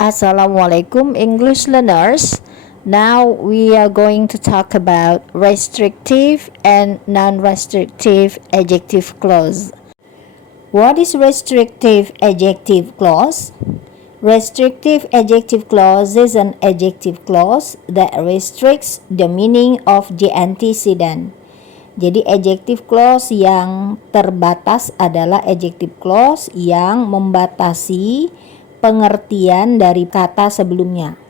Assalamualaikum English learners. Now we are going to talk about restrictive and non-restrictive adjective clause. What is restrictive adjective clause? Restrictive adjective clause is an adjective clause that restricts the meaning of the antecedent. Jadi adjective clause yang terbatas adalah adjective clause yang membatasi pengertian dari kata sebelumnya.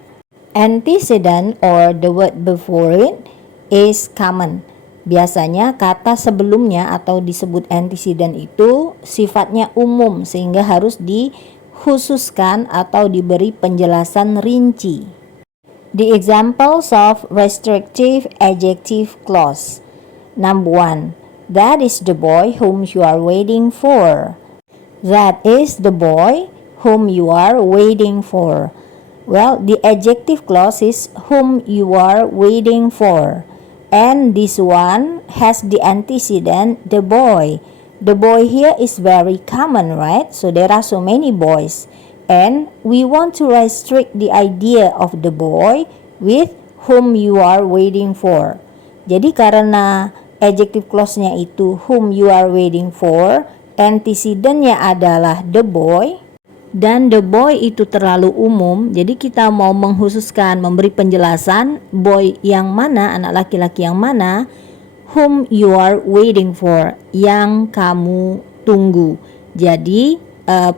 Antecedent or the word before it is common. Biasanya kata sebelumnya atau disebut antecedent itu sifatnya umum sehingga harus dikhususkan atau diberi penjelasan rinci. The examples of restrictive adjective clause. Number 1. That is the boy whom you are waiting for. That is the boy whom you are waiting for. Well, the adjective clause is whom you are waiting for. And this one has the antecedent the boy. The boy here is very common, right? So there are so many boys. And we want to restrict the idea of the boy with whom you are waiting for. Jadi karena adjective clause-nya itu whom you are waiting for, antecedent-nya adalah the boy, dan the boy itu terlalu umum, jadi kita mau mengkhususkan, memberi penjelasan boy yang mana, anak laki-laki yang mana, whom you are waiting for, yang kamu tunggu. Jadi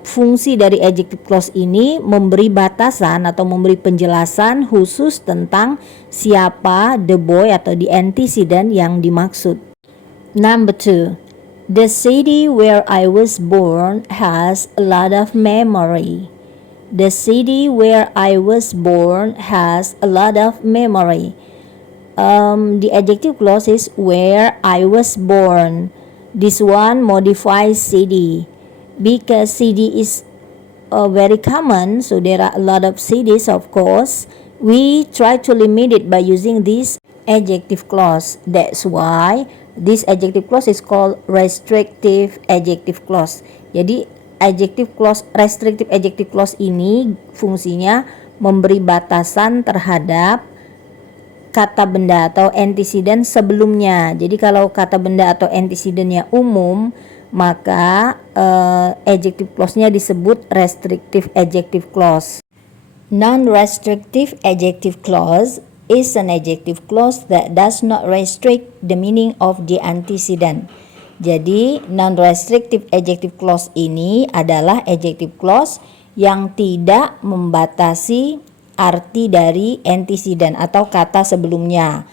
fungsi dari adjective clause ini memberi batasan atau memberi penjelasan khusus tentang siapa the boy atau the antecedent yang dimaksud. Number 2. The city where I was born has a lot of memory. The city where I was born has a lot of memory. The adjective clause is where I was born. This one modifies city because city is very common, so there are a lot of cities, of course. We try to limit it by using this adjective clause. That's why this adjective clause is called restrictive adjective clause. Jadi adjective clause, restrictive adjective clause ini fungsinya memberi batasan terhadap kata benda atau antecedent sebelumnya. Jadi kalau kata benda atau antecedentnya umum, maka adjective clause-nya disebut restrictive adjective clause. Non-restrictive adjective clause is an adjective clause that does not restrict the meaning of the antecedent. Jadi non-restrictive adjective clause ini adalah adjective clause yang tidak membatasi arti dari antecedent atau kata sebelumnya.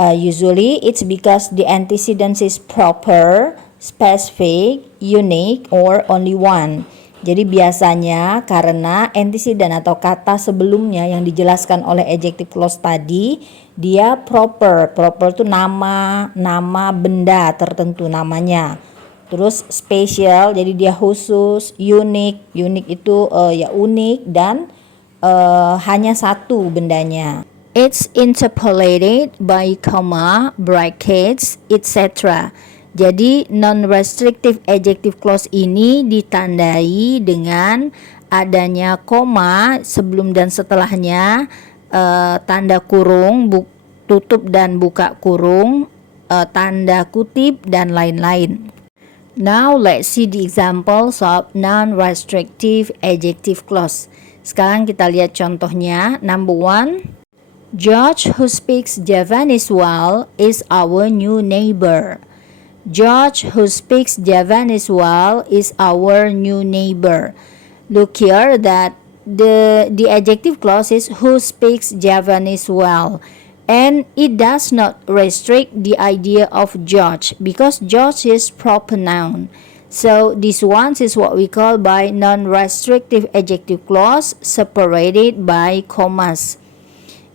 Usually it's because the antecedent is proper, specific, unique, or only one. Jadi biasanya karena antecedent atau kata sebelumnya yang dijelaskan oleh adjective clause tadi, dia proper. Proper itu nama benda tertentu namanya. Terus special, jadi dia khusus. Unique itu ya unik dan hanya satu bendanya. It's interpolated by comma, brackets, etc. Jadi non-restrictive adjective clause ini ditandai dengan adanya koma sebelum dan setelahnya, tanda kurung, tutup dan buka kurung, tanda kutip, dan lain-lain. Now let's see the examples of non-restrictive adjective clause. Sekarang kita lihat contohnya. Number 1. George, who speaks Javanese well, is our new neighbor. George, who speaks Javanese well, is our new neighbor. Look here that the adjective clause is who speaks Javanese well, and it does not restrict the idea of George because George is proper noun. So this one is what we call by non-restrictive adjective clause separated by commas.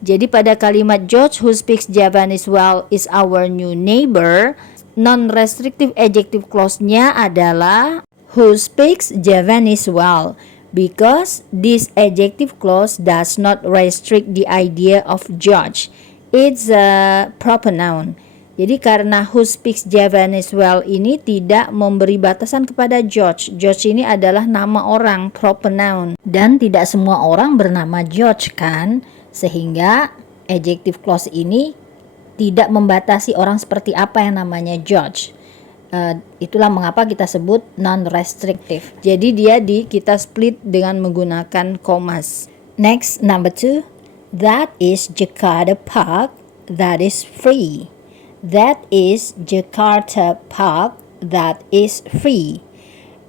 Jadi pada kalimat George who speaks Javanese well is our new neighbor, non-restrictive adjective clause-nya adalah who speaks Javanese well because this adjective clause does not restrict the idea of George. It's a proper noun. Jadi karena who speaks Javanese well ini tidak memberi batasan kepada George. George ini adalah nama orang, proper noun. Dan tidak semua orang bernama George kan? Sehingga adjective clause ini tidak membatasi orang seperti apa yang namanya George. Itulah mengapa kita sebut non-restrictive. Jadi kita split dengan menggunakan commas. Next, number 2. That is Jakarta Park. That is free. That is Jakarta Park. That is free.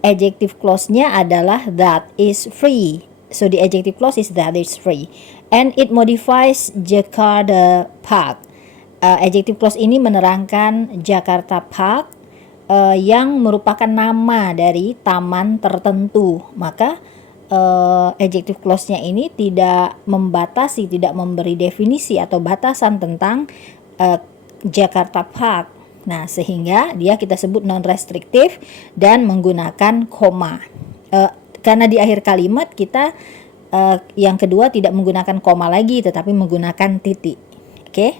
Adjective clause-nya adalah that is free. So the adjective clause is that is free. And it modifies Jakarta Park. Adjective clause ini menerangkan Jakarta Park yang merupakan nama dari taman tertentu. Maka adjective clause-nya ini tidak membatasi, tidak memberi definisi atau batasan tentang Jakarta Park. Nah, sehingga kita sebut non-restrictive dan menggunakan koma. Karena di akhir kalimat kita yang kedua tidak menggunakan koma lagi, tetapi menggunakan titik. Oke.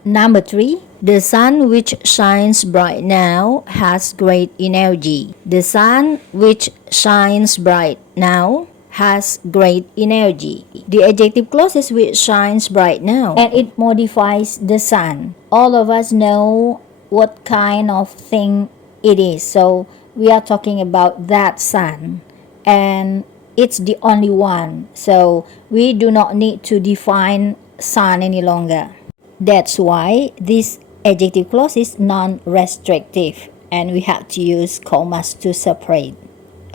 Number 3. The sun which shines bright now has great energy. The sun which shines bright now has great energy. The adjective clause is which shines bright now, and it modifies the sun. All of us know what kind of thing it is, so we are talking about that sun, and it's the only one, so we do not need to define sun any longer. That's why this adjective clause is non-restrictive, and we have to use commas to separate.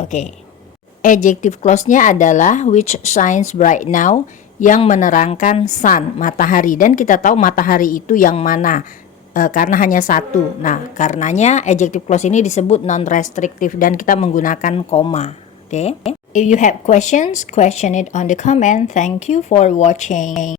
Okay. Adjective clause-nya adalah which shines bright now, yang menerangkan sun, matahari. Dan kita tahu matahari itu yang mana, karena hanya satu. Nah, karenanya adjective clause ini disebut non-restrictive dan kita menggunakan koma. Okay? If you have questions, question it on the comment. Thank you for watching.